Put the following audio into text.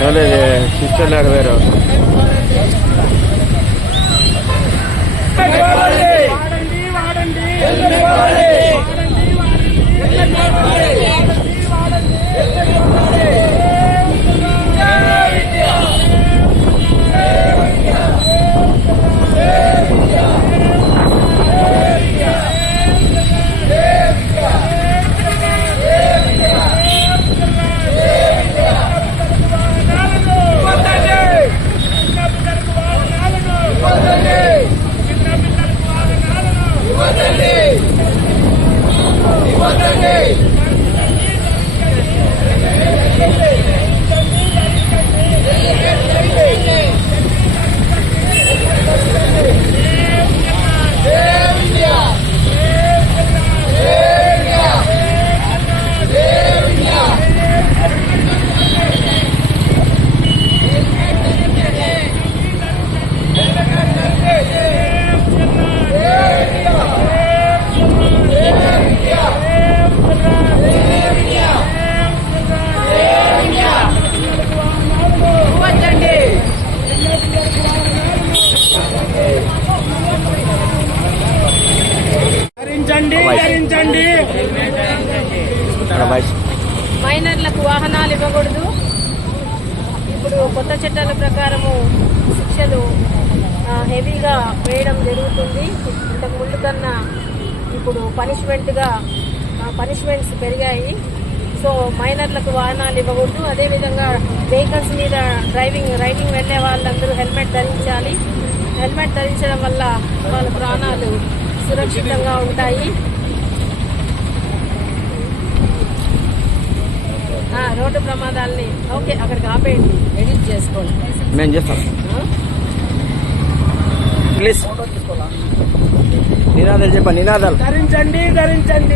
Dale, existe eh, el herbero. మైనర్లకు వాహనాలు ఇవ్వకూడదు. ఇప్పుడు కొత్త చట్టాల ప్రకారము శిక్షలు హెవీగా వేయడం జరుగుతుంది. ఇంతకు ముందు కన్నా ఇప్పుడు పనిష్మెంట్గా పనిష్మెంట్స్ పెరిగాయి. సో మైనర్లకు వాహనాలు ఇవ్వకూడదు. అదేవిధంగా వెహికల్స్ మీద డ్రైవింగ్ రైడింగ్ వెళ్ళే వాళ్ళందరూ హెల్మెట్ ధరించాలి. హెల్మెట్ ధరించడం వల్ల వాళ్ళ ప్రాణాలు సురక్షితంగా ఉంటాయి. ఆ, రోడ్డు ప్రమాదాలని ఓకే అక్కడికి ఆపేయండి. ఎడిట్ చేసుకోండి. మేము చేస్తాం. ప్లీజ్ నినాదాలు చెప్పండి నినాదాలు. ధరించండి. ధరించండి.